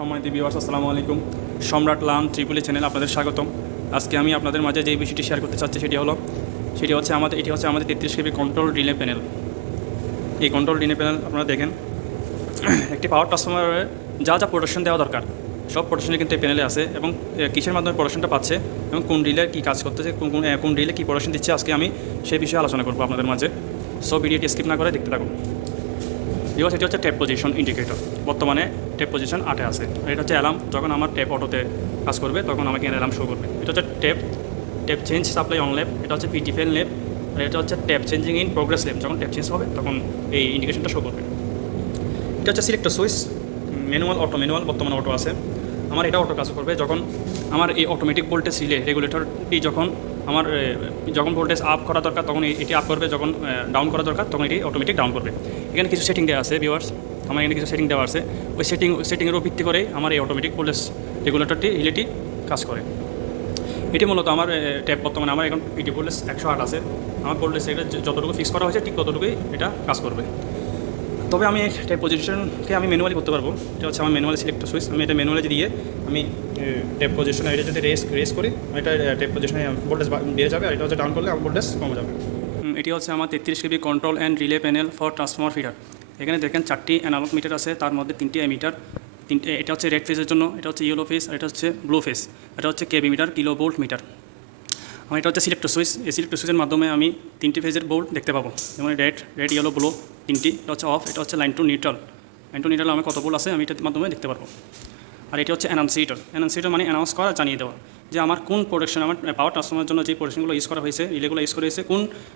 সম্মানিত ভিউয়ার্স, আসসালামু আলাইকুম। সম্রাট লার্ন ত্রিপুলি চ্যানেল আপনাদের স্বাগতম। আজকে আমি আপনাদের মাঝে যে বিষয়টি শেয়ার করতে চাচ্ছি সেটি হচ্ছে আমাদের 33 কেবি কন্ট্রোল রিলে প্যানেল। এই কন্ট্রোল রিলে প্যানেল আপনারা দেখেন, একটি পাওয়ার ট্রান্সফরমারে যা প্রোটেকশন দেওয়া দরকার সব প্রোটেকশনে কিন্তু এই প্যানেলে আছে, এবং কিসের মাধ্যমে প্রোটেকশনটা পাচ্ছে এবং কোন রিলে কী কাজ করতেছে, কোন রিলে কী প্রোটেকশন দিচ্ছে, আজকে আমি সেই বিষয়ে আলোচনা করবো আপনাদের মাঝে। সো ভিডিওটি স্কিপ না করে দেখতে থাকুন। এটি হচ্ছে ট্যাপ পজিশন ইন্ডিকেটর। বর্তমানে ট্যাপ পজিশন 8-এ আছে। আর এটা হচ্ছে অ্যালার্ম, যখন আমার ট্যাপ অটোতে কাজ করবে তখন আমাকে অ্যালার্ম শো করবে। এটা হচ্ছে ট্যাপ চেঞ্জ সাপ্লাই অন ল্যাপ, এটা হচ্ছে পিটিফেল ল্যাপ, আর এটা হচ্ছে ট্যাপ চেঞ্জিং ইন প্রোগ্রেস ল্যাপ। যখন ট্যাপ চেঞ্জ হবে তখন এই ইন্ডিকেশনটা শো করবে। এটা হচ্ছে সিলেক্টর সুইচ, ম্যানুয়াল বর্তমানে অটো আছে। আমার এটা অটো কাজ করবে যখন আমার এই অটোমেটিক ভোল্টেজ রিলে রেগুলেটরটি যখন ভোল্টেজ আপ করা দরকার তখন এটি আপ করবে, যখন ডাউন করা দরকার তখন এটি অটোমেটিক ডাউন করবে। এখানে কিছু সেটিং দেওয়া আছে ভিউয়ার্স, আমার এখানে কিছু সেটিং দেওয়া আছে। ওই সেটিংয়ের উপর ভিত্তি করে আমার এই অটোমেটিক ভোল্টেজ রেগুলেটরটি রিলেটি কাজ করে। এটি মূলত আমার ট্যাপ, বর্তমানে আমার এখন পিটি ভোল্টেজ 108 আছে। আমার ভোল্টেজ এটা যতটুকু ফিক্স করা হয়েছে ঠিক ততটুকুই এটা কাজ করবে। তবে আমি ট্যাপ পজিশনকে আমি ম্যানুয়ালি করতে পারবো। এটা হচ্ছে আমার ম্যানুয়ালি সিলেক্টর সুইচ। আমি এটা ম্যানুয়ালি দিয়ে আমি ট্যাপ পজিশনে এটা যদি রেস করি, এটা ট্যাপ পজিশনে ভোল্টেজ বেড়ে যাবে, আর এটা হচ্ছে ডাউন করলে আমার ভোল্টেজ কমে যাবে। এটি হচ্ছে আমার 33 KV control and relay panel for transformer feeder. এখানে দেখেন 4টি অ্যানালগ মিটার আছে, তার মধ্যে 3টি এমিটার। এটা হচ্ছে রেড ফেজের জন্য, এটা হচ্ছে ইয়েলো ফেজ, আর এটা হচ্ছে ব্লু ফেজ। এটা হচ্ছে কেবি মিটার, কিলো ভোল্ট মিটার। আমার এটা হচ্ছে সিলেক্টর সুইচ। এই সিলেক্টর সুইচের মাধ্যমে আমি 3টি ফেজের বোল্ট দেখতে পাবো, যেমন রেড ইয়েলো ব্লু 3টি। এটা হচ্ছে অফ, এটা হচ্ছে লাইন টু নিউট্রাল আমার কত বোল্ট আছে আমি এটার মাধ্যমে দেখতে পারবো। আর এটা হচ্ছে অ্যানাউন্সিয়েটর মানে অ্যানাউন্স করা, জানিয়ে দেওয়া যে আমার কোন প্রোটেকশন, আমার পাওয়ার ট্রান্সফরমারের জন্য যে প্রোটেকশনগুলো ইউজ করা হয়েছে, রিলেগুলো ইউজ করা হয়েছে,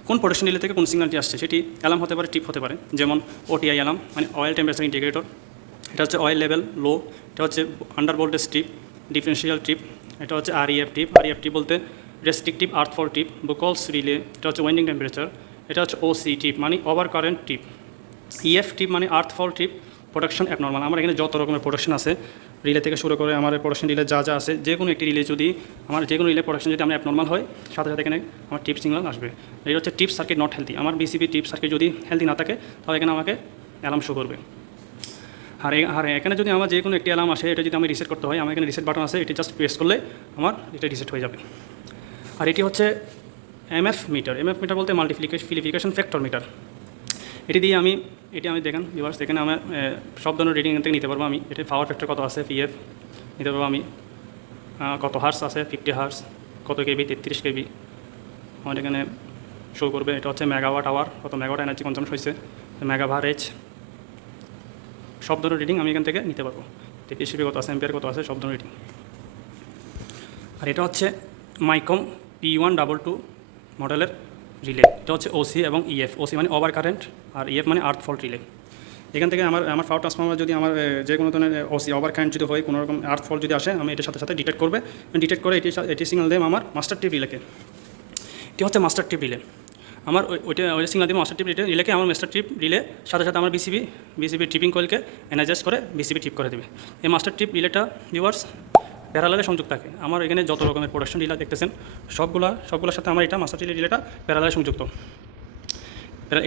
কোন প্রোটেকশন রিলে থেকে কোন সিগন্যালটি আসছে। সেটি অ্যালার্ম হতে পারে, টিপ হতে পারে, যেমন ওটিআই অ্যালার্ম মানে অয়েল টেম্পারেচার ইন্ডিকেটর। এটা হচ্ছে অয়েল লেভেল লো। এটা হচ্ছে আন্ডার ভোল্টেজ টিপ, ডিফারেন্সিয়াল টিপ। এটা হচ্ছে আরইএফ টিপ বলতে রেস্ট্রিকটিভ আর্থফল টিপ। বুকলস রিলে, এটা হচ্ছে ওয়াইন্ডিং টেম্পারেচার। এটা হচ্ছে ওসি টিপ মানে ওভার কারেন্ট টিপ। ইএফ টিপ মানে আর্থফল টিপ, প্রোটেকশন অ্যাবনর্মাল। আমার এখানে যত রকমের প্রোটেকশন আছে রিলে থেকে শুরু করে আমার প্রোটেকশন রিলে যা আছে, যে কোনো একটি রিলে যদি যে কোনো রিলে প্রোটেকশন যদি আমার অ্যাবনর্মাল হয়, সাথে সাথে এখানে আমার টিপ সিগন্যাল আসবে। এটা হচ্ছে টিপ সার্কিট নট হেলদি। আমার বিসিবি টিপ সার্কিট যদি হেলদি না থাকে তাহলে এখানে আমাকে অ্যালার্ম শো করবে। আর এখানে যদি আমার যে কোনো একটি অ্যালার্ম আসে, এটা যদি আমি রিসেট করতে হয়, আমার এখানে রিসেট বাটন আছে, এটি জাস্ট প্রেস করলে আমার এটা রিসেট হয়ে যাবে। আর এটি হচ্ছে এমএফ মিটার বলতে মাল্টিপ্লিকেশন ফ্যাক্টর মিটার। এটি আমি দেখেন ভিউয়ার্স, এখানে আমার সব ধরনের রিডিং থেকে নিতে পারবো আমি। এটি পাওয়ার ফ্যাক্টর কত আছে, পিএফ নিতে পারবো আমি, কত হার্স আছে, 50 হার্স, কত কেবি, 33 কেবি আমার এখানে শো করবে। এটা হচ্ছে মেগাওয়াট আওয়ার, কত মেগাওয়াট এনার্জি কনজাম্পশন হয়েছে, মেগাভারেজ, সব ধরনের রিডিং আমি এখান থেকে নিতে পারবো। 33 কেবি কত আছে, এম্পিয়ার কত আছে, সব ধরনের রিডিং। আর এটা হচ্ছে মাইকম P122 মডেলের রিলে। এটা হচ্ছে ওসি এবং ইএফ। ওসি মানে ওভার কারেন্ট, আর ইএফ মানে আর্থ ফল্ট রিলে। এখান থেকে আমার পাওয়ার ট্রান্সফরমার যদি আমার যে কোনো ধরনের ওসি ওভার কারেন্ট যদি হয়, কোনো রকম আর্থ ফল্ট যদি আসে, আমি এটার সাথে সাথে ডিটেক্ট করে এটি সিগন্যাল দেব আমার মাস্টার টিপ রিলেকে। এটি হচ্ছে মাস্টার টিপ রিলে। আমার ওইটা সিগন্যাল দেব মাস্টার টিপ রিলেকে। আমার মাস্টার টিপ রিলে সাথে সাথে আমার বিসিবি ট্রিপিং কয়েলকে এনার্জাইজ করে বিসিবি ট্রিপ করে দেবে। এই মাস্টার টিপ রিলেটা ভিউয়ার্স প্যারালালে সংযুক্ত থাকে। আমার এখানে যত রকমের প্রোটেকশন রিলে দেখতেছেন সবগুলোর সাথে আমার এটা মাস্টার টিপ রিলেটা প্যারালালে সংযুক্ত।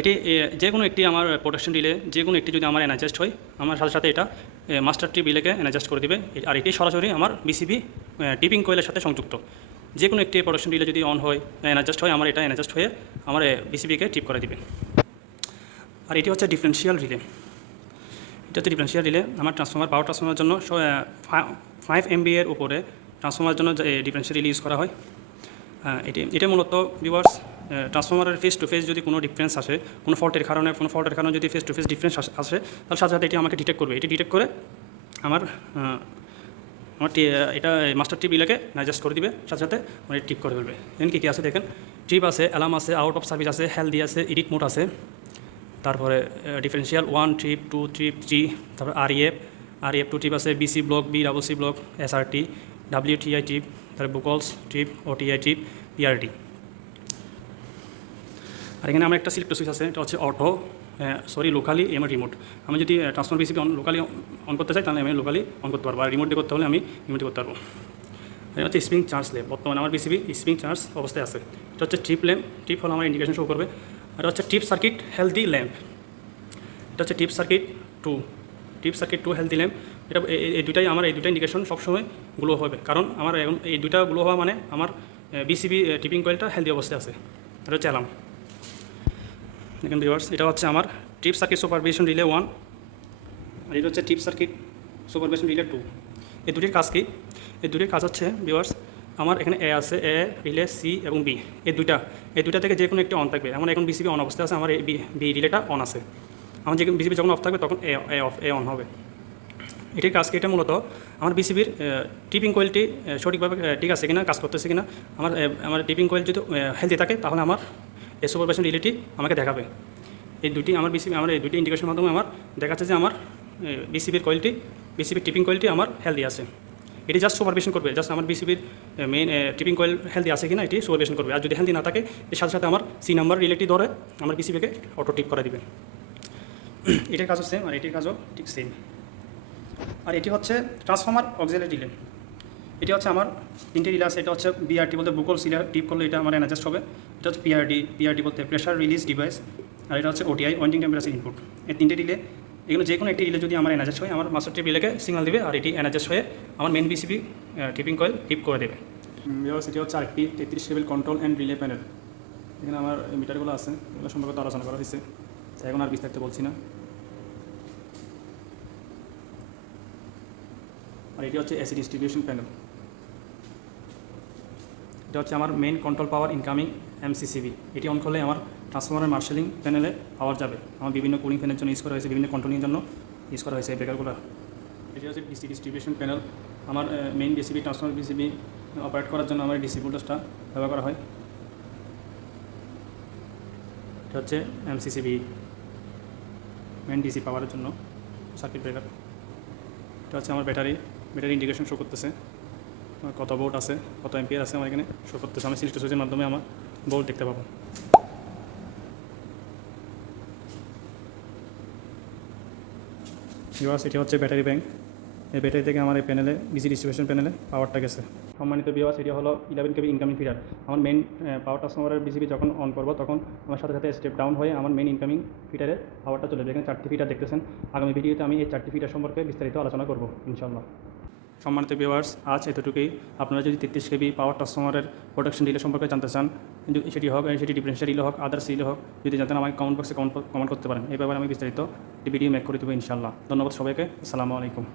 এটি যে কোনো একটি আমার প্রোটেকশন রিলে, যে কোনো একটি যদি আমার এনার্জাইজড হয়, আমার সাথে সাথে এটা মাস্টার টিপ রিলেকে এনার্জাইজ করে দেবে। আর এটি সরাসরি আমার বিসিবি টিপিং কয়েলের সাথে সংযুক্ত। যে কোনো একটি প্রোটেকশন রিলে যদি অন হয়, এনার্জাইজড হয়, আমার এটা এনার্জাইজড হয়ে আমার বিসিবিকে টিপ করে দেবে। আর এটি হচ্ছে ডিফারেন্সিয়াল রিলে। এটা হচ্ছে ডিফারেন্সিয়াল রিলে। আমার পাওয়ার ট্রান্সফরমারের জন্য 5 MVA এর উপরে ট্রান্সফরমারের জন্য ডিফারেন্সিয়াল রিলে ইউজ করা হয়। এটা মূলত ভিউয়ার্স ট্রান্সফরমারের ফেস টু ফেস যদি কোনো ডিফারেন্স আসে, কোনো ফল্টের কারণে যদি ফেস টু ফেস ডিফারেন্স আসে, তাহলে সাথে সাথে এটি আমাকে ডিটেক্ট করবে। এটি ডিটেক্ট করে আমার এটা মাস্টার টিপ রিলেকে অ্যাডজাস্ট করে দিবে, সাথে সাথে মানে টিপ করে ফেলবে। দেন কী আছে দেখেন, ট্রিপ আছে, অ্যালার্ম আছে, আউট অফ সার্ভিস আছে, হেলদি আছে, এডিট মোড আছে, তারপরে ডিফারেন্সিয়াল 1 ট্রিপ, 2 ট্রিপ, 3, তারপর আরইএফ 2 ট্রিপ আছে, BC block, BCC block, SRT, WTI trip, তারপরে Buchholz trip, OTI trip, PRT। আর এখানে আমার একটা সিলেক্টর সুইচ আছে, এটা হচ্ছে অটো লোকালি আমার রিমোট। আমি যদি ট্রান্সফরমার বিসিবি লোকালি অন করতে চাই তাহলে আমি লোকালি অন করতে পারবো, আর রিমোট দিয়ে করতে হলে আমি রিমোটে করতে পারবো। এটা হচ্ছে স্প্রিং চার্জ ল্যাম্প। বর্তমানে আমার বিসিবি স্প্রিং চার্জ অবস্থায় আছে। এটা হচ্ছে ট্রিপ ল্যাম্প। ট্রিপ হলো আমার ইন্ডিকেশন শো করবে। আর এটা হচ্ছে টিপ সার্কিট হেলদি ল্যাম্প। এটা হচ্ছে টিপ সার্কিট 2 হেলদি ল্যাম্প। এটা এই দুটাই আমার এই দুটা ইন্ডিকেশন সবসময় গ্লো হবে, কারণ আমার এখন এই দুটা গ্লো হওয়া মানে আমার বিসিবি টিপিং কয়েলটা হেলদি অবস্থায় আছে। এটা হচ্ছে অ্যালার্ম। দেখুন ভিউয়ার্স, এটা হচ্ছে আমার ট্রিপ সার্কিট সুপারভিশন রিলে 1, আর এটা হচ্ছে ট্রিপ সার্কিট সুপারভিশন রিলে 2। এই দুটির কাজ কি? এই দুটির কাজ হচ্ছে ভিউয়ার্স, আমার এখানে এ আছে, এ রিলে সি এবং বি, এই দুইটা থেকে যে কোনো একটি অন থাকবে। আমার এখন বিসিবি অন অবস্থায় আছে, আমার এই বি রিলেটা অন আছে। আমার যে বিসিবি যখন অফ থাকবে তখন এ অন হবে। এটির কাজ কি? এটা মূলত আমার বিসিবির টিপিং কোয়েলটি সঠিকভাবে ঠিক আছে কিনা, কাজ করতেছে কিনা। আমার টিপিং কোয়েল যদি হেলদি থাকে তাহলে আমার এই সুপারভাইশন রিলেটি আমাকে দেখাবে। এই দুটি আমার এই দুটি ইন্ডিকেশনের মাধ্যমে আমার দেখাচ্ছে যে আমার বিসিবির টিপিং কোয়েলটি আমার হেলদি আছে। এটি জাস্ট সুপারভিশন করবে, জাস্ট আমার বিসিবির মেইন টিপিং কোয়েল হেলদি আছে কিনা এটি সুপারভিশন করবে। আর যদি হেলদি না থাকে এর সাথে সাথে আমার সি নাম্বার রিলেটি ধরে আমার বিসিবিকে অটো টিপ করে দিবে। এটার কাজও সেম, আর এটির কাজও ঠিক সেম। আর এটি হচ্ছে ট্রান্সফর্মার অক্সিলারি রিলে। এটি হচ্ছে আমার তিনটে রিলে আছে। এটা হচ্ছে বিআরটি বলতে বুকোলজ টিপ করলে এটা আমার অ্যাডজাস্ট হবে। এটা হচ্ছে পিআরডি বলতে প্রেশার রিলিজ ডিভাইস। আর এটা হচ্ছে ওটিআই, ওয়াইন্ডিং টেম্পারেচার ইনপুট। এই তিনটে রিলে, এগুলো যে কোনো একটি রিলে যদি আমার অ্যাডজাস্ট হয় আমার মাস্টার টিপ রিলেকে সিগনাল দেবে, আর এটি অ্যাডজাস্ট হয়ে আমার মেন বিসিবি টিপিং কয়েল টিপ করে দেবে। এটি হচ্ছে আরেকটি 33 কেবল কন্ট্রোল অ্যান্ড রিলে প্যানেল। এখানে আমার মিটারগুলো আছে, এগুলো সম্পর্কে আলোচনা করা হয়েছে, এখন আর বিস্তারিত বলছি না। আর এটি হচ্ছে এসি ডিস্ট্রিবিউশন প্যানেল। এটা হচ্ছে আমার মেইন কন্ট্রোল পাওয়ার ইনকামিং এমসিসিবি। এটি অন করলে আমার ট্রান্সফরমারের মার্শালিং প্যানেলে পাওয়ার যাবে। আমার বিভিন্ন কুলিং ফ্যানের জন্য ইউজ করা হয়েছে, বিভিন্ন কন্ট্রোলিংয়ের জন্য ইউজ করা হয়েছে এই ব্রেকারগুলো। এটি হচ্ছে ডিসি ডিস্ট্রিবিউশন প্যানেল। আমার main BCB transformer BCB operate করার জন্য আমার ডিসি ভোল্টেজটা ব্যবহার করা হয়। এটা হচ্ছে এমসিসিবি মেইন ডিসি পাওয়ারের জন্য সার্কিট ব্রেকার। এটা হচ্ছে আমার ব্যাটারি ইন্ডিকেশন শো করতেছে, কত ভোল্ট আছে, কত এম্পিয়ার আছে আমার এখানে শো করতেছে। আমি সিলেক্ট সুইচের মাধ্যমে আমার ভোল্ট দেখতে পাবো। এটি হচ্ছে ব্যাটারি ব্যাংক। এই ব্যাটারি থেকে আমার এই প্যানেলে ডিসি ডিস্ট্রিবিউশন প্যানেলে পাওয়ারটা গেছে। সম্মানিত ভিউয়ার্স, এটি হলো 11 কেবি ইনকামিং ফিডার। আমার মেইন পাওয়ার ট্রান্সফরমারের বিসিবি যখন অন করবো তখন আমার সাথে সাথে স্টেপ ডাউন হয়ে আমার মেইন ইনকামিং ফিডারে পাওয়ারটা চলে যাবে। এখানে 4টি ফিডার দেখতেছেন। আগামী ভিডিওতে আমি এই 4টি ফিডার সম্পর্কে বিস্তারিত আলোচনা করব ইনশাআল্লাহ। সম্মানিত ভিউয়ার্স, আজ এতটুকুই। আপনারা যদি 33 কেবি পাওয়ার ট্রান্সফরমারের প্রোটেকশন রিলে সম্পর্কে জানতে চান, সেটি ডিফারেন্সিয়াল রিলে হোক, আদার্স রিলে হোক, যদি জানতেন আমাকে কমেন্ট বক্সে কমেন্ট করতে পারেন। এই ব্যাপারে আমি বিস্তারিত ভিডিও মেক করে দেবো ইনশাআল্লাহ। ধন্যবাদ সবাইকে। আসসালামু আলাইকুম।